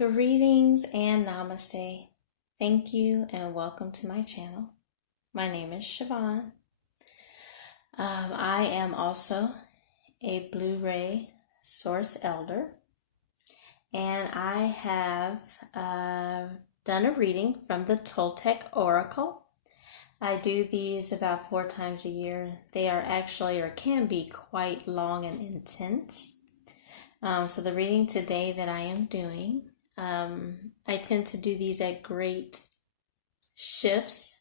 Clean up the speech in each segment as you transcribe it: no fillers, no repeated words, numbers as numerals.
Greetings and namaste. Thank you and welcome to my channel. My name is Siobhan. I am also a Blu-ray Source Elder, and I have done a reading from the Toltec Oracle. I do these about 4 times a year. They are actually, or can be, quite long and intense. So the reading today that I am doing, I tend to do these at great shifts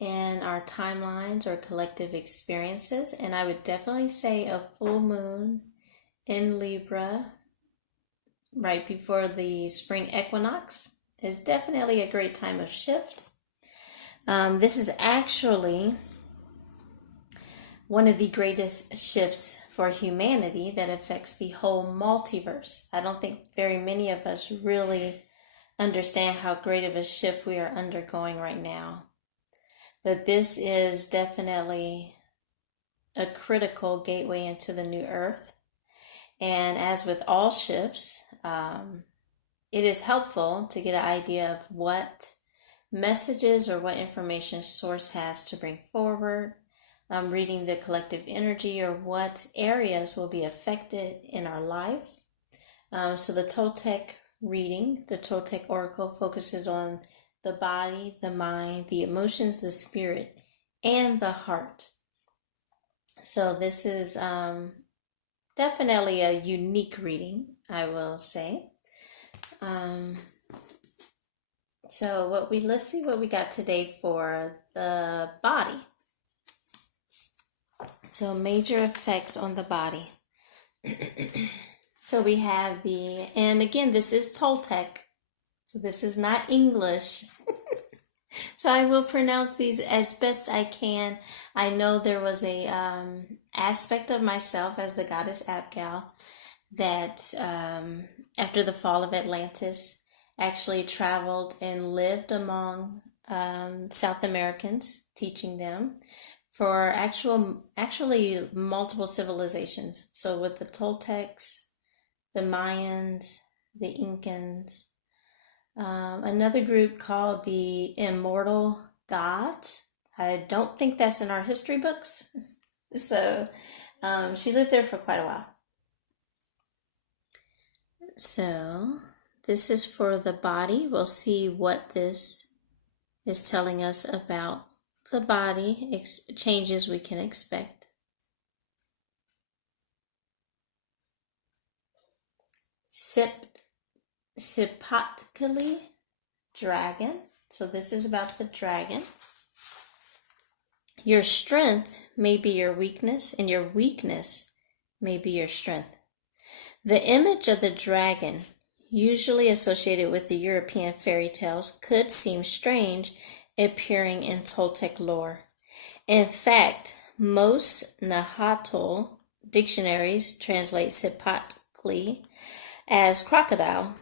in our timelines or collective experiences, and I would definitely say a full moon in Libra right before the spring equinox is definitely a great time of shift. This is actually one of the greatest shifts for humanity that affects the whole multiverse. I don't think very many of us really understand how great of a shift we are undergoing right now. But this is definitely a critical gateway into the new earth. And as with all shifts, it is helpful to get an idea of what messages or what information source has to bring forward. Reading the collective energy or what areas will be affected in our life. So the Toltec reading, the Toltec Oracle, focuses on the body, the mind, the emotions, the spirit, and the heart. So this is definitely a unique reading, I will say. So let's see what we got today for the body. So major effects on the body. So we have and again, this is Toltec. So this is not English. So I will pronounce these as best I can. I know there was a aspect of myself as the goddess Abgal that after the fall of Atlantis actually traveled and lived among South Americans, teaching them for actually multiple civilizations. So with the Toltecs, the Mayans, the Incans, another group called the Immortal Gods. I don't think that's in our history books. So she lived there for quite a while. So this is for the body. We'll see what this is telling us about the body, changes we can expect. Sipatkali, dragon. So this is about the dragon. Your strength may be your weakness, and your weakness may be your strength. The image of the dragon, usually associated with the European fairy tales, could seem strange appearing in Toltec lore. In fact, most Nahuatl dictionaries translate Sipatkli as crocodile,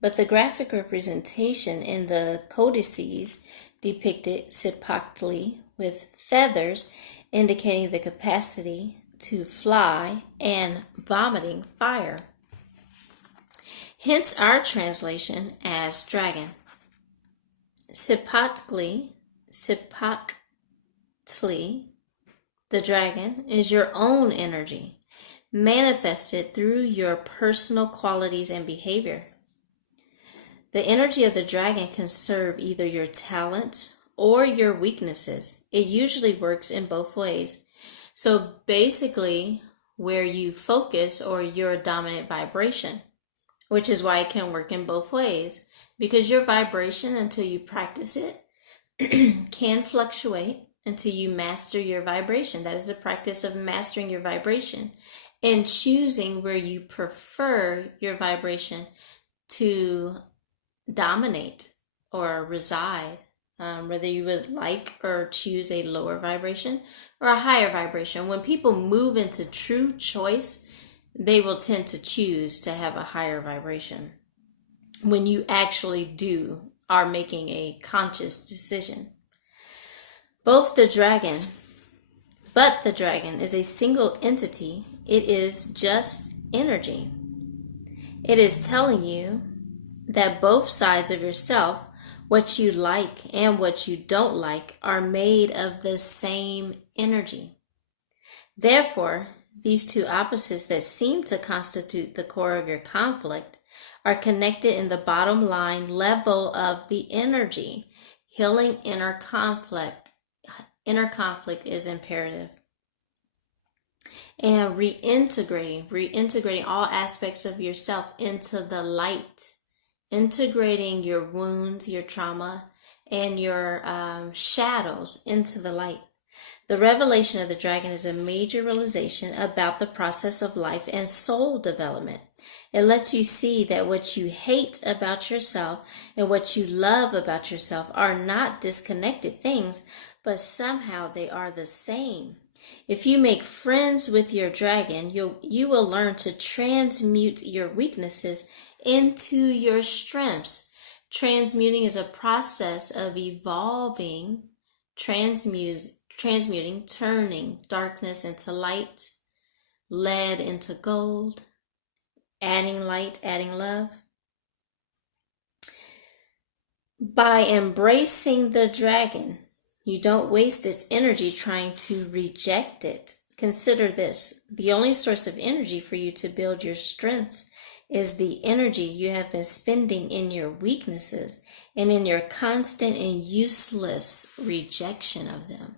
but the graphic representation in the codices depicted Sipatkli with feathers, indicating the capacity to fly and vomiting fire. Hence our translation as dragon. Sipatkli, the dragon, is your own energy, manifested through your personal qualities and behavior. The energy of the dragon can serve either your talents or your weaknesses. It usually works in both ways. So basically, where you focus or your dominant vibration, which is why it can work in both ways. Because your vibration, until you practice it, can fluctuate until you master your vibration. That is the practice of mastering your vibration and choosing where you prefer your vibration to dominate or reside. Whether you would like or choose a lower vibration or a higher vibration. When people move into true choice, they will tend to choose to have a higher vibration. When you actually are making a conscious decision. But the dragon is a single entity. It is just energy. It is telling you that both sides of yourself, what you like and what you don't like, are made of the same energy. Therefore, these two opposites that seem to constitute the core of your conflict are connected in the bottom line level of the energy. Healing inner conflict. Inner conflict is imperative. And reintegrating all aspects of yourself into the light. Integrating your wounds, your trauma, and your shadows into the light. The revelation of the dragon is a major realization about the process of life and soul development. It lets you see that what you hate about yourself and what you love about yourself are not disconnected things, but somehow they are the same. If you make friends with your dragon, you will learn to transmute your weaknesses into your strengths. Transmuting is a process of evolving, transmuting, turning darkness into light, lead into gold, adding light, adding love. By embracing the dragon, you don't waste its energy trying to reject it. Consider this: the only source of energy for you to build your strengths is the energy you have been spending in your weaknesses and in your constant and useless rejection of them.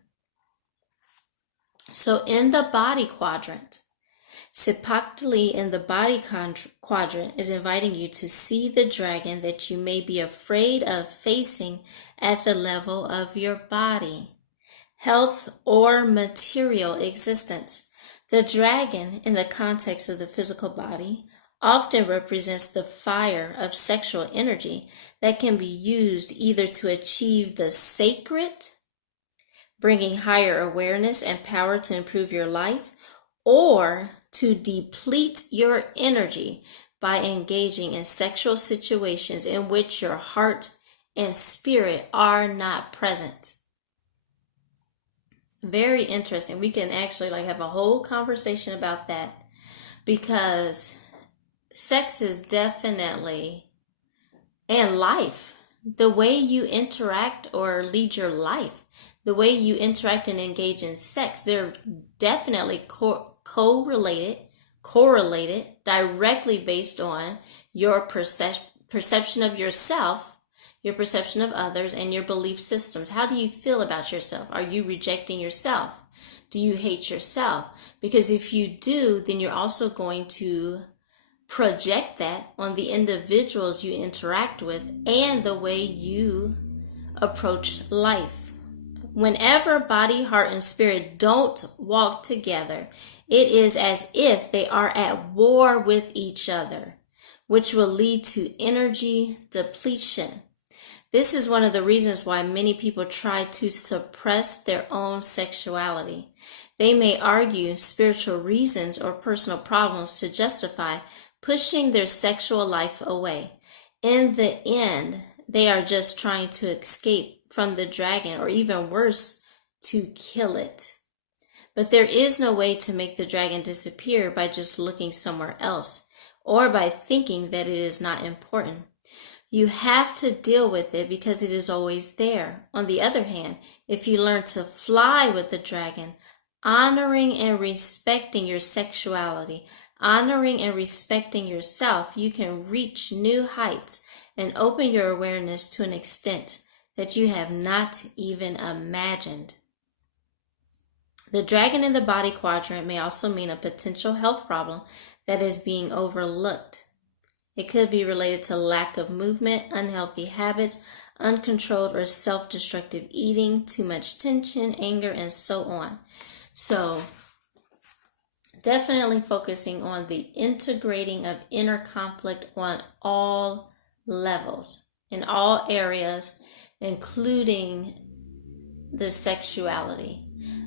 So in the body quadrant, Sipakhtali in the body quadrant is inviting you to see the dragon that you may be afraid of facing at the level of your body, health, or material existence. The dragon, in the context of the physical body, often represents the fire of sexual energy that can be used either to achieve the sacred, bringing higher awareness and power to improve your life, or to deplete your energy by engaging in sexual situations in which your heart and spirit are not present. Very interesting. We can actually have a whole conversation about that, because sex is definitely, and life, the way you interact or lead your life, the way you interact and engage in sex, they're definitely correlated, directly based on your perception of yourself, your perception of others, and your belief systems. How do you feel about yourself? Are you rejecting yourself? Do you hate yourself? Because if you do, then you're also going to project that on the individuals you interact with and the way you approach life. Whenever body, heart, and spirit don't walk together, it is as if they are at war with each other, which will lead to energy depletion. This is one of the reasons why many people try to suppress their own sexuality. They may argue spiritual reasons or personal problems to justify pushing their sexual life away. In the end, they are just trying to escape from the dragon, or even worse, to kill it. But there is no way to make the dragon disappear by just looking somewhere else, or by thinking that it is not important. You have to deal with it because it is always there. On the other hand, if you learn to fly with the dragon, honoring and respecting your sexuality, honoring and respecting yourself, you can reach new heights and open your awareness to an extent that you have not even imagined. The dragon in the body quadrant may also mean a potential health problem that is being overlooked. It could be related to lack of movement, unhealthy habits, uncontrolled or self-destructive eating, too much tension, anger, and so on. So definitely focusing on the integrating of inner conflict on all levels, in all areas, including the sexuality.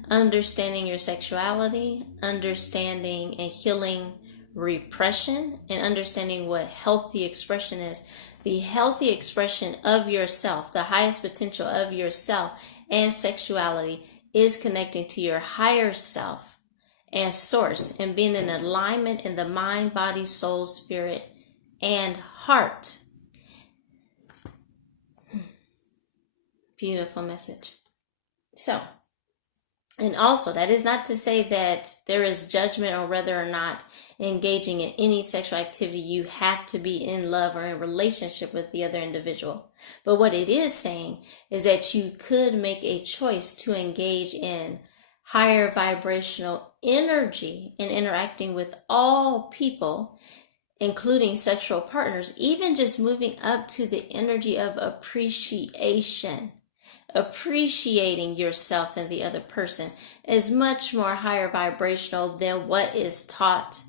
Understanding your sexuality, understanding and healing repression, and understanding what healthy expression is. The healthy expression of yourself, the highest potential of yourself and sexuality, is connecting to your higher self and source, and being in alignment in the mind, body, soul, spirit, and heart. Beautiful message. So, and also, that is not to say that there is judgment on whether or not engaging in any sexual activity you have to be in love or in relationship with the other individual. But what it is saying is that you could make a choice to engage in higher vibrational energy in interacting with all people, including sexual partners, even just moving up to the energy of appreciation. Appreciating yourself and the other person is much more higher vibrational than what is taught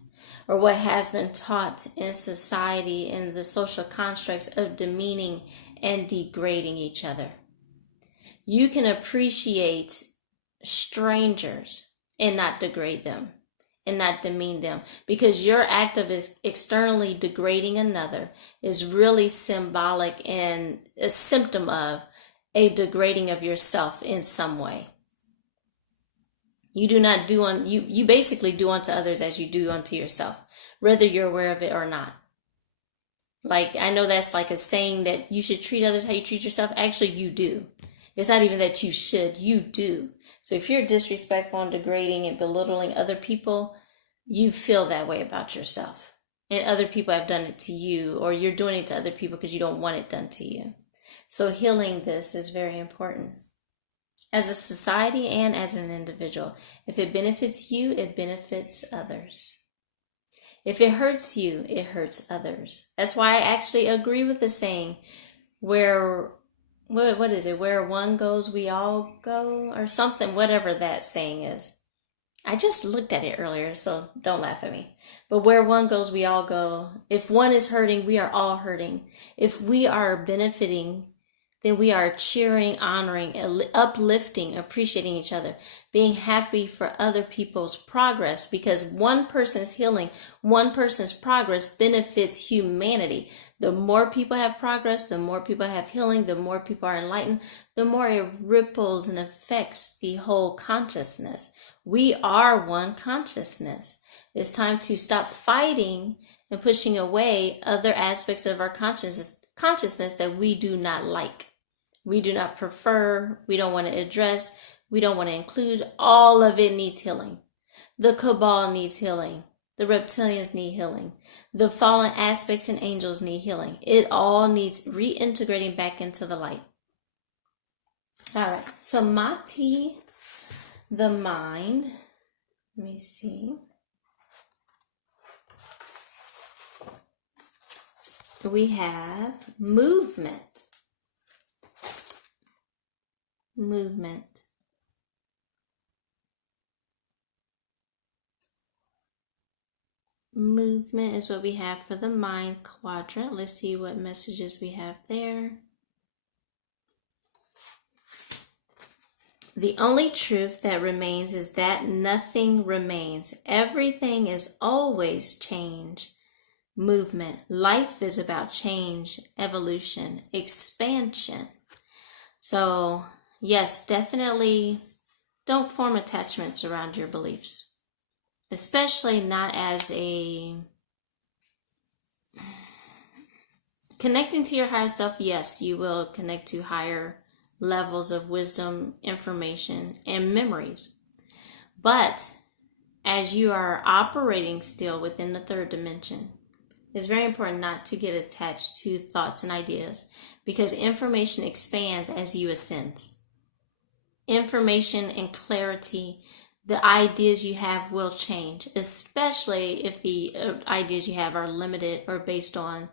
or what has been taught in society in the social constructs of demeaning and degrading each other. You can appreciate strangers and not degrade them and not demean them, because your act of externally degrading another is really symbolic and a symptom of a degrading of yourself in some way. You do not do on you basically do unto others as you do unto yourself, whether you're aware of it or not. Like, I know that's like a saying that you should treat others how you treat yourself. Actually, you do. It's not even that you should, you do. So if you're disrespectful and degrading and belittling other people, you feel that way about yourself. And other people have done it to you, or you're doing it to other people because you don't want it done to you. So healing this is very important as a society and as an individual. If it benefits you, it benefits others. If it hurts you, it hurts others. That's why I actually agree with the saying, where, what is it? Where one goes, we all go, or something, whatever that saying is. I just looked at it earlier, so don't laugh at me. But where one goes, we all go. If one is hurting, we are all hurting. If we are benefiting, then we are cheering, honoring, uplifting, appreciating each other, being happy for other people's progress, because one person's healing, one person's progress benefits humanity. The more people have progress, the more people have healing, the more people are enlightened, the more it ripples and affects the whole consciousness. We are one consciousness. It's time to stop fighting and pushing away other aspects of our consciousness that we do not like. We do not prefer, we don't want to address, we don't want to include. All of it needs healing. The cabal needs healing. The reptilians need healing. The fallen aspects and angels need healing. It all needs reintegrating back into the light. All right, so Mati, the mind. Let me see. We have movement. Movement. Movement is what we have for the mind quadrant. Let's see what messages we have there. The only truth that remains is that nothing remains. Everything is always change. Movement. Life is about change, evolution, expansion. So, yes, definitely don't form attachments around your beliefs, especially not as a connecting to your higher self. Yes, you will connect to higher levels of wisdom, information, and memories. But as you are operating still within the third dimension, it's very important not to get attached to thoughts and ideas, because information expands as you ascend. Information and clarity, the ideas you have will change, especially if the ideas you have are limited or based on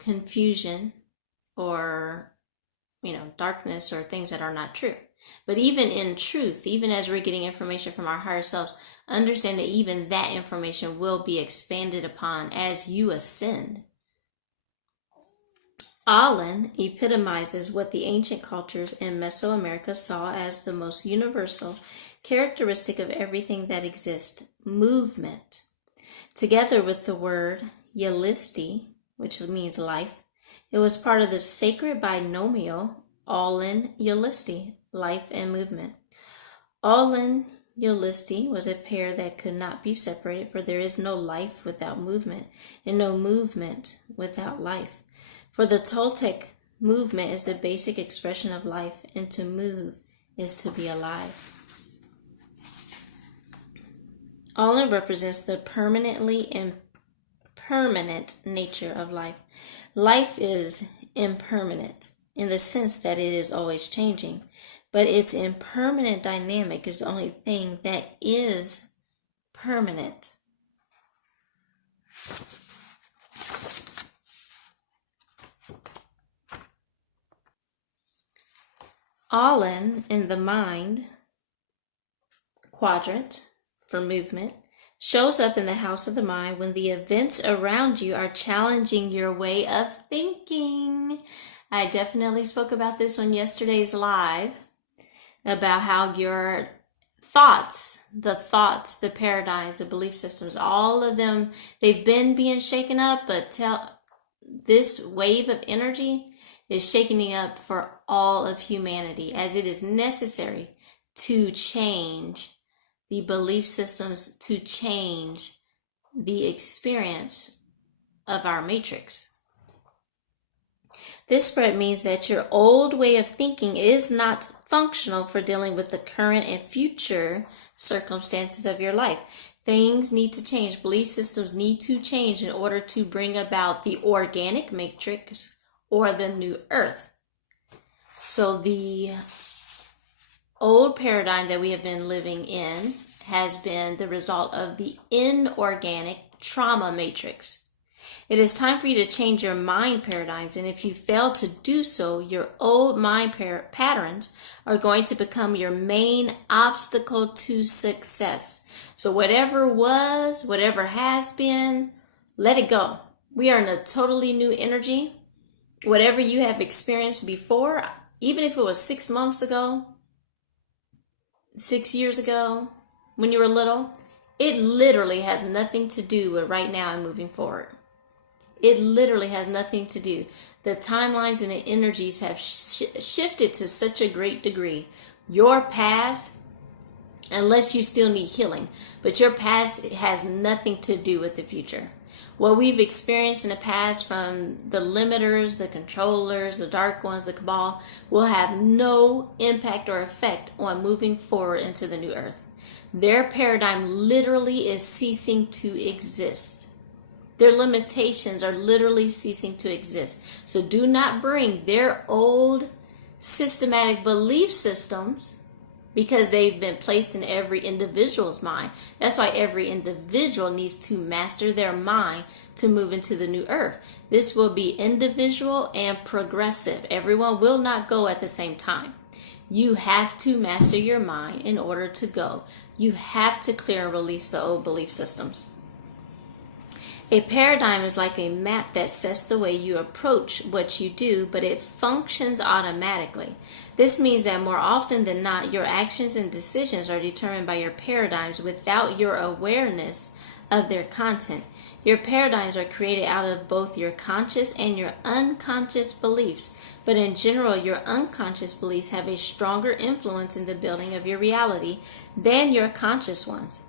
confusion or darkness or things that are not true. But even in truth, even as we're getting information from our higher selves, understand that even that information will be expanded upon as you ascend. Alan epitomizes what the ancient cultures in Mesoamerica saw as the most universal characteristic of everything that exists: movement. Together with the word Yalisti, which means life, it was part of the sacred binomial Aulin Yalisti, life and movement. Aulin Yalisti was a pair that could not be separated, for there is no life without movement, and no movement without life. For the Toltec Movement is the basic expression of life, and to move is to be alive. All represents the permanently impermanent nature of life. Life is impermanent in the sense that it is always changing, but its impermanent dynamic is the only thing that is permanent. All in the mind quadrant for movement shows up in the house of the mind when the events around you are challenging your way of thinking. I definitely spoke about this on yesterday's live, about how your thoughts, the paradigms, the belief systems, all of them, they've been being shaken up, but this wave of energy is shaking up for all of humanity, as it is necessary to change the belief systems, to change the experience of our matrix. This spread means that your old way of thinking is not functional for dealing with the current and future circumstances of your life. Things need to change. Belief systems need to change in order to bring about the organic matrix or the new earth. So the old paradigm that we have been living in has been the result of the inorganic trauma matrix. It is time for you to change your mind paradigms, and if you fail to do so, your old mind patterns are going to become your main obstacle to success. So whatever was, whatever has been, let it go. We are in a totally new energy. Whatever you have experienced before, even if it was 6 months ago, 6 years ago, when you were little, it literally has nothing to do with right now and moving forward. It literally has nothing to do. The timelines and the energies have shifted to such a great degree. Your past, unless you still need healing, but your past has nothing to do with the future. What we've experienced in the past, from the limiters, the controllers, the dark ones, the cabal, will have no impact or effect on moving forward into the new earth. Their paradigm literally is ceasing to exist. Their limitations are literally ceasing to exist. So do not bring their old systematic belief systems, because they've been placed in every individual's mind. That's why every individual needs to master their mind to move into the new earth. This will be individual and progressive. Everyone will not go at the same time. You have to master your mind in order to go. You have to clear and release the old belief systems. A paradigm is like a map that sets the way you approach what you do, but it functions automatically. This means that more often than not, your actions and decisions are determined by your paradigms without your awareness of their content. Your paradigms are created out of both your conscious and your unconscious beliefs, but in general, your unconscious beliefs have a stronger influence in the building of your reality than your conscious ones.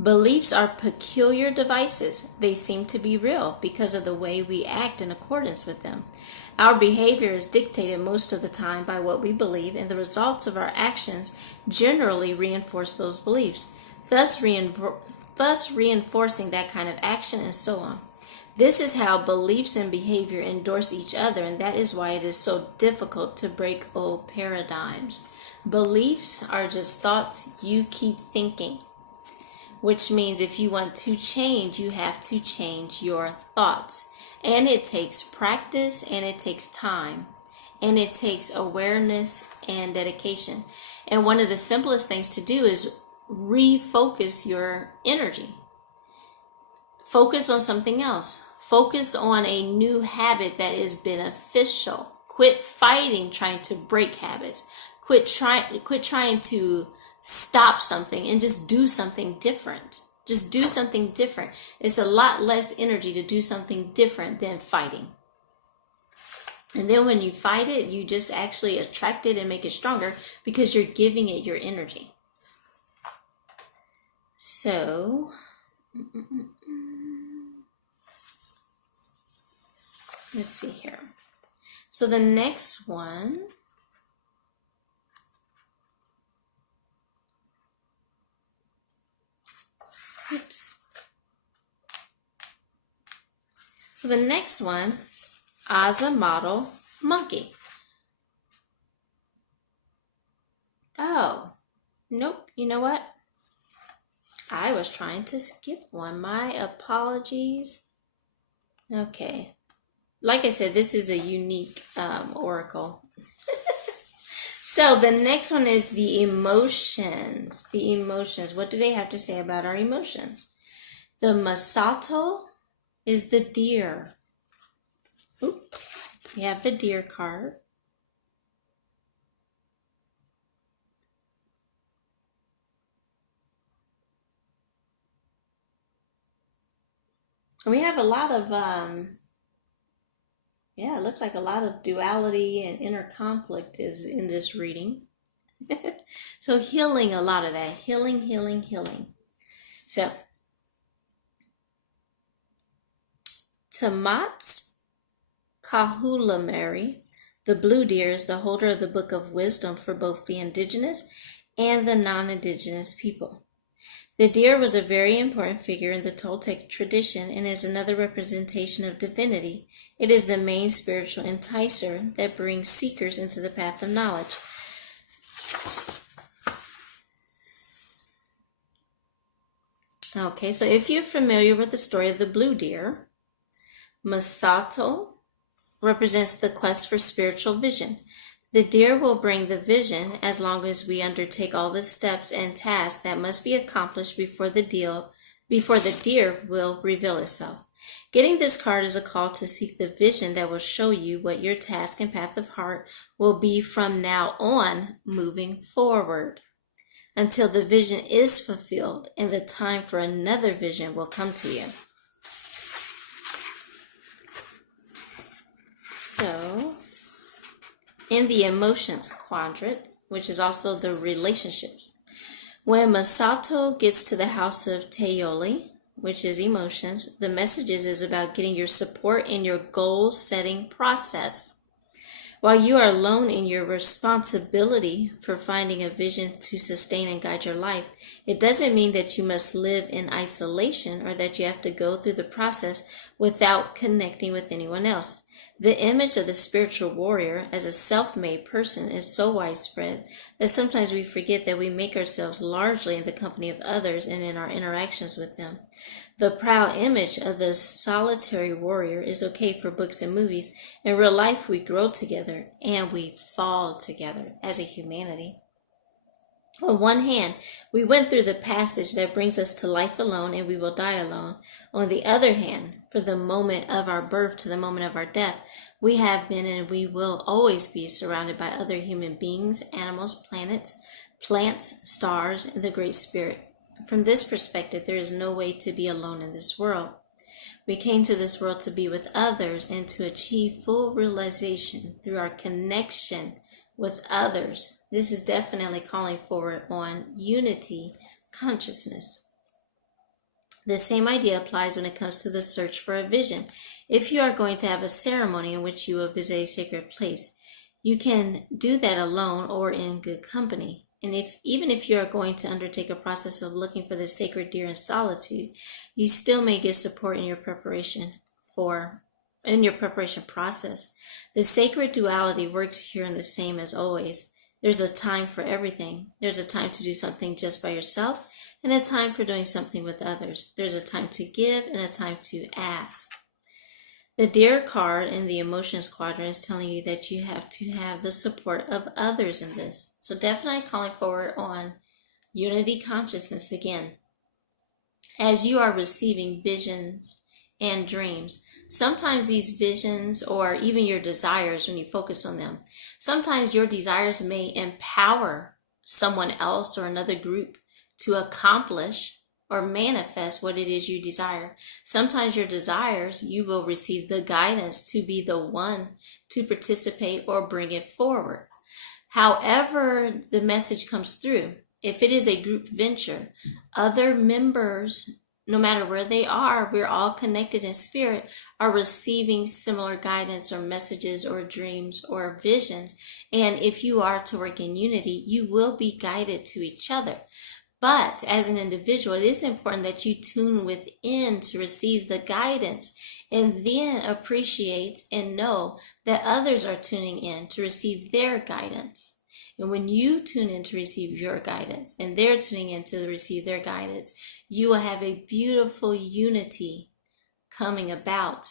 Beliefs are peculiar devices. They seem to be real because of the way we act in accordance with them. Our behavior is dictated most of the time by what we believe, and the results of our actions generally reinforce those beliefs, thus reinforcing that kind of action, and so on. This is how beliefs and behavior endorse each other, and that is why it is so difficult to break old paradigms. Beliefs are just thoughts you keep thinking, which means if you want to change, you have to change your thoughts. And it takes practice, and it takes time, and it takes awareness and dedication. And one of the simplest things to do is refocus your energy. Focus on something else. Focus on a new habit that is beneficial. Quit fighting trying to break habits. Quit trying to stop something and just do something different. Just do something different. It's a lot less energy to do something different than fighting. And then when you fight it, you just actually attract it and make it stronger because you're giving it your energy. So, let's see here. So the next one, oops. So the next one, as a model monkey. Oh, nope. You know what? I was trying to skip one. My apologies. Okay. Like I said, this is a unique oracle. So the next one is the emotions. The emotions. What do they have to say about our emotions? The Masato is the deer. Oop. We have the deer card. We have a lot of, it looks like a lot of duality and inner conflict is in this reading. So healing, a lot of that. Healing, healing, healing. So, Tamat's Kahulamari, the blue deer, is the holder of the book of wisdom for both the indigenous and the non-indigenous people. The deer was a very important figure in the Toltec tradition and is another representation of divinity. It is the main spiritual enticer that brings seekers into the path of knowledge. Okay, so if you're familiar with the story of the blue deer, Masato represents the quest for spiritual vision. The deer will bring the vision as long as we undertake all the steps and tasks that must be accomplished before the deer will reveal itself. Getting this card is a call to seek the vision that will show you what your task and path of heart will be from now on moving forward, until the vision is fulfilled and the time for another vision will come to you. So, in the emotions quadrant, which is also the relationships, when Masato gets to the house of Teoli, which is emotions, the messages is about getting your support in your goal setting process. While you are alone in your responsibility for finding a vision to sustain and guide your life, it doesn't mean that you must live in isolation or that you have to go through the process without connecting with anyone else. The image of the spiritual warrior as a self-made person is so widespread that sometimes we forget that we make ourselves largely in the company of others and in our interactions with them. The proud image of the solitary warrior is okay for books and movies. In real life, we grow together and we fall together as a humanity. On one hand, we went through the passage that brings us to life alone and we will die alone. On the other hand, from the moment of our birth to the moment of our death, we have been and we will always be surrounded by other human beings, animals, planets, plants, stars, and the Great Spirit. From this perspective, there is no way to be alone in this world. We came to this world to be with others and to achieve full realization through our connection with others. This is definitely calling forward on unity consciousness. The same idea applies when it comes to the search for a vision. If you are going to have a ceremony in which you will visit a sacred place, you can do that alone or in good company. And even if you are going to undertake a process of looking for the sacred deer in solitude, you still may get support in your preparation process. The sacred duality works here in the same as always. There's a time for everything. There's a time to do something just by yourself and a time for doing something with others. There's a time to give and a time to ask. The deer card in the emotions quadrant is telling you that you have to have the support of others in this. So definitely calling forward on unity consciousness again. As you are receiving visions and dreams, sometimes these visions or even your desires, when you focus on them, sometimes your desires may empower someone else or another group to accomplish or manifest what it is you desire. Sometimes your desires, you will receive the guidance to be the one to participate or bring it forward. However the message comes through, if it is a group venture, other members no matter where they are, we're all connected in spirit, are receiving similar guidance or messages or dreams or visions. And if you are to work in unity, you will be guided to each other. But as an individual, it is important that you tune within to receive the guidance and then appreciate and know that others are tuning in to receive their guidance. And when you tune in to receive your guidance and they're tuning in to receive their guidance, you will have a beautiful unity coming about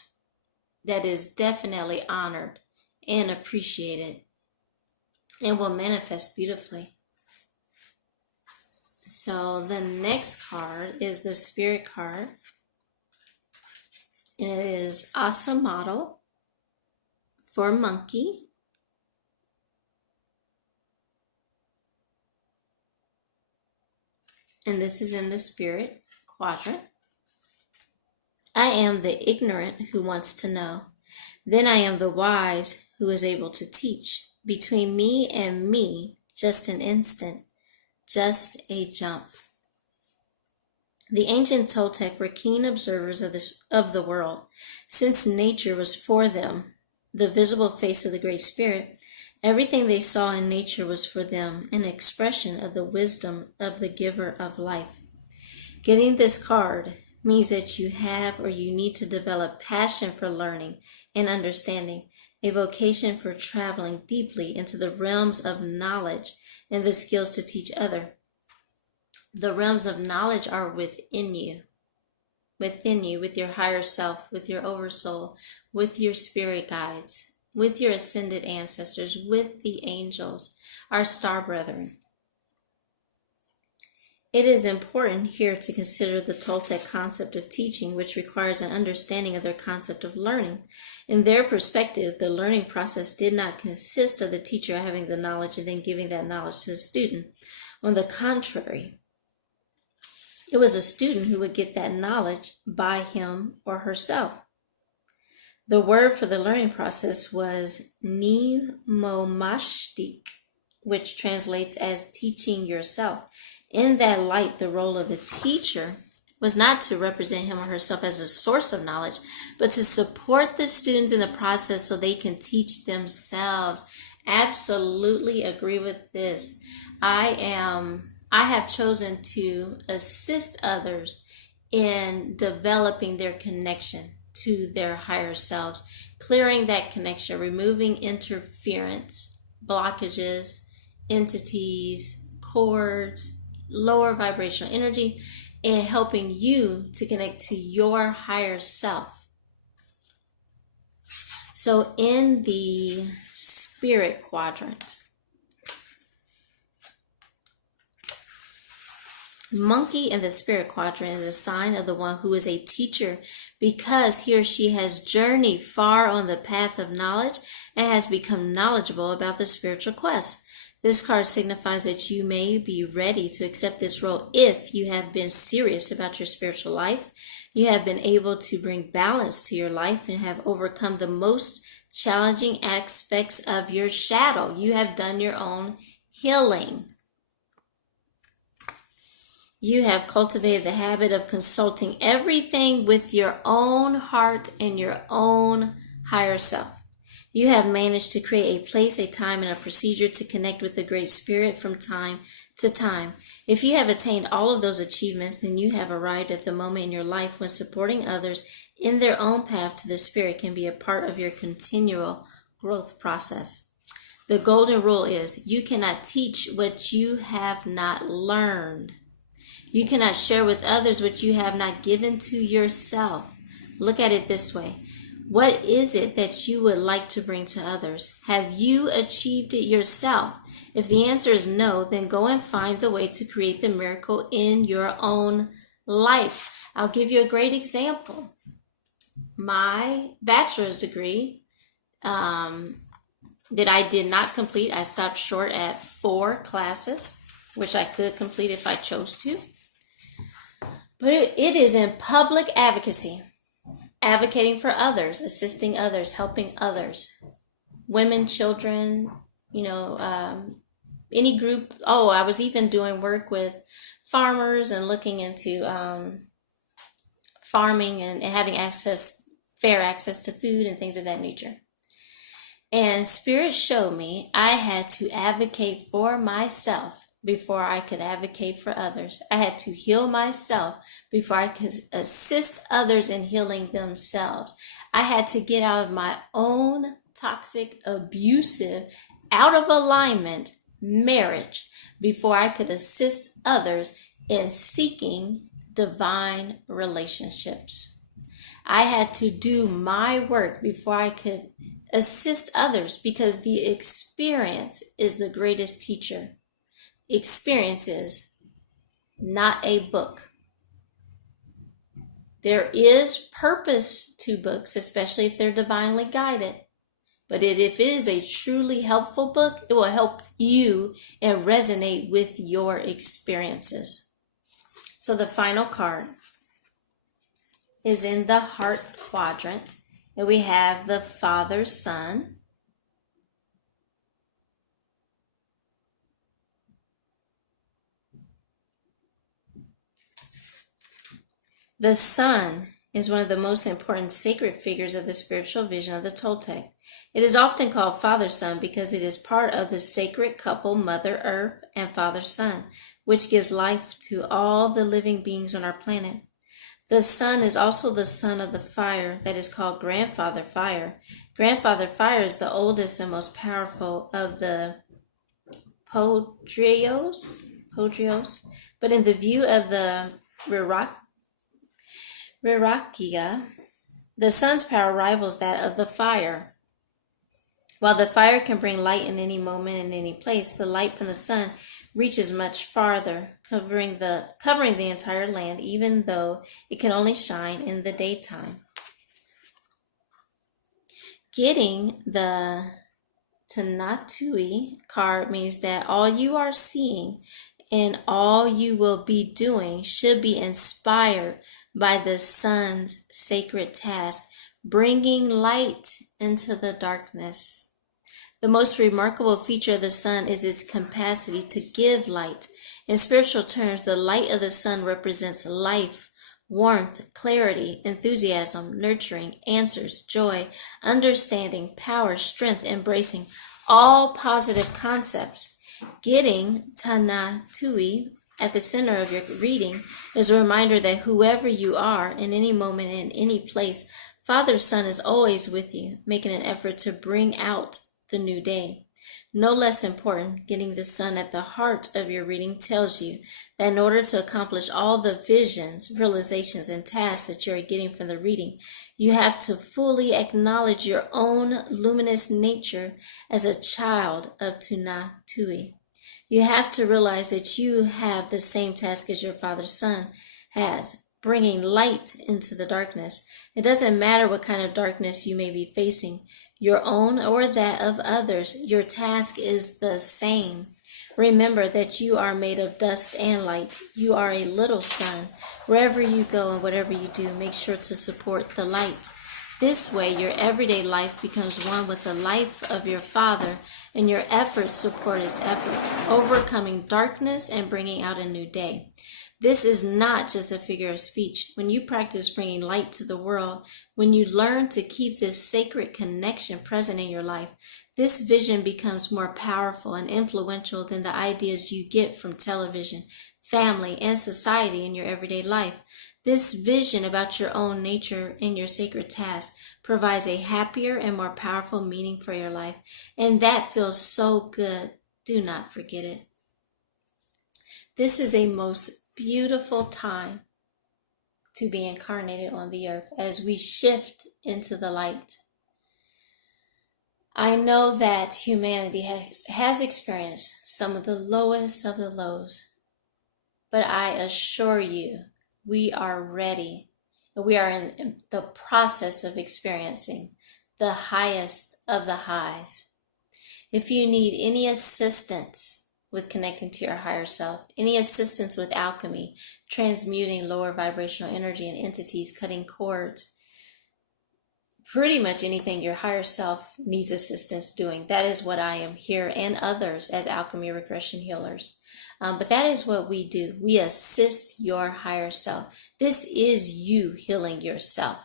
that is definitely honored and appreciated and will manifest beautifully. So the next card is the Spirit card. It is Asa model for monkey. And this is in the Spirit quadrant. I am the ignorant who wants to know. Then I am the wise who is able to teach. Between me and me, just an instant, just a jump. The ancient Toltec were keen observers of the world. Since nature was for them the visible face of the Great Spirit, everything they saw in nature was for them an expression of the wisdom of the giver of life. Getting this card means that you have or you need to develop passion for learning and understanding, a vocation for traveling deeply into the realms of knowledge and the skills to teach others. The realms of knowledge are within you, with your higher self, with your oversoul, with your spirit guides, with your ascended ancestors, with the angels, our star brethren. It is important here to consider the Toltec concept of teaching, which requires an understanding of their concept of learning. In their perspective, the learning process did not consist of the teacher having the knowledge and then giving that knowledge to the student. On the contrary, it was a student who would get that knowledge by him or herself. The word for the learning process was nemomashtik, which translates as teaching yourself. In that light, the role of the teacher was not to represent him or herself as a source of knowledge, but to support the students in the process so they can teach themselves. Absolutely agree with this. I have chosen to assist others in developing their connection to their higher selves, clearing that connection, removing interference, blockages, entities, cords, lower vibrational energy, and helping you to connect to your higher self. So in the Spirit quadrant, monkey in the Spirit quadrant is a sign of the one who is a teacher because he or she has journeyed far on the path of knowledge and has become knowledgeable about the spiritual quest. This card signifies that you may be ready to accept this role if you have been serious about your spiritual life, you have been able to bring balance to your life and have overcome the most challenging aspects of your shadow. You have done your own healing. You have cultivated the habit of consulting everything with your own heart and your own higher self. You have managed to create a place, a time, and a procedure to connect with the Great Spirit from time to time. If you have attained all of those achievements, then you have arrived at the moment in your life when supporting others in their own path to the Spirit can be a part of your continual growth process. The golden rule is you cannot teach what you have not learned. You cannot share with others what you have not given to yourself. Look at it this way. What is it that you would like to bring to others? Have you achieved it yourself? If the answer is no, then go and find the way to create the miracle in your own life. I'll give you a great example. My bachelor's degree that I did not complete, I stopped short at 4 classes, which I could complete if I chose to. But it is in public advocacy. Advocating for others, assisting others, helping others, women, children, any group. Oh, I was even doing work with farmers and looking into farming and having fair access to food and things of that nature. And Spirit showed me I had to advocate for myself before I could advocate for others. I had to heal myself before I could assist others in healing themselves. I had to get out of my own toxic, abusive, out of alignment marriage before I could assist others in seeking divine relationships. I had to do my work before I could assist others, because the experience is the greatest teacher. Experience is not a book. There is purpose to books, especially if they're divinely guided. But if it is a truly helpful book, it will help you and resonate with your experiences. So the final card is in the heart quadrant. And we have the Father, Son. The Son is one of the most important sacred figures of the spiritual vision of the Toltec. It is often called Father-Son because it is part of the sacred couple Mother Earth and Father-Son, which gives life to all the living beings on our planet. The Son is also the son of the fire that is called Grandfather Fire. Grandfather Fire is the oldest and most powerful of the Podrios, but in the view of the Rirakia, the sun's power rivals that of the fire. While the fire can bring light in any moment and any place, the light from the sun reaches much farther, covering the entire land, even though it can only shine in the daytime. Getting the Tanatui card means that all you are seeing and all you will be doing should be inspired by the sun's sacred task, bringing light into the darkness. The most remarkable feature of the sun is its capacity to give light. In spiritual terms, the light of the sun represents life, warmth, clarity, enthusiasm, nurturing, answers, joy, understanding, power, strength, embracing all positive concepts. Getting Tanatui at the center of your reading is a reminder that whoever you are, in any moment, in any place, Father Son is always with you, making an effort to bring out the new day. No less important, getting the sun at the heart of your reading tells you that in order to accomplish all the visions, realizations, and tasks that you are getting from the reading, you have to fully acknowledge your own luminous nature as a child of Tanatui. You have to realize that you have the same task as your Father Son has, bringing light into the darkness. It doesn't matter what kind of darkness you may be facing, your own or that of others, your task is the same. Remember that you are made of dust and light. You are a little sun. Wherever you go and whatever you do, make sure to support the light. This way, your everyday life becomes one with the life of your Father, and your efforts support its efforts, overcoming darkness and bringing out a new day. This is not just a figure of speech. When you practice bringing light to the world, when you learn to keep this sacred connection present in your life, this vision becomes more powerful and influential than the ideas you get from television, family, and society in your everyday life. This vision about your own nature and your sacred task provides a happier and more powerful meaning for your life, and that feels so good. Do not forget it. This is a most beautiful time to be incarnated on the earth as we shift into the light. I know that humanity has experienced some of the lowest of the lows, but I assure you, we are ready. We are in the process of experiencing the highest of the highs. If you need any assistance with connecting to your higher self, any assistance with alchemy, transmuting lower vibrational energy and entities, cutting cords, pretty much anything your higher self needs assistance doing. That is what I am here, and others as alchemy regression healers. But that is what we do. We assist your higher self. This is you healing yourself.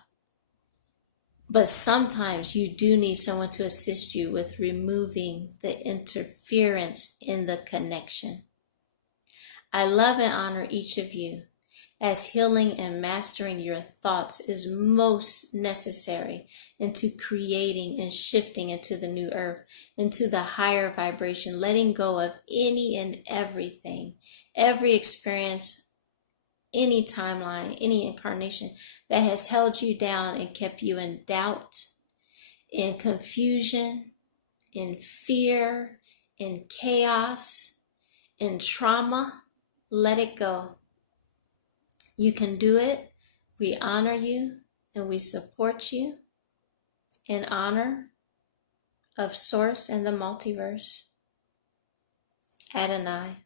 But sometimes you do need someone to assist you with removing the interference in the connection. I love and honor each of you, as healing and mastering your thoughts is most necessary into creating and shifting into the new earth, into the higher vibration, letting go of any and everything, every experience, any timeline, any incarnation that has held you down and kept you in doubt, in confusion, in fear, in chaos, in trauma. Let it go. You can do it. We honor you and we support you in honor of Source and the multiverse. Adonai.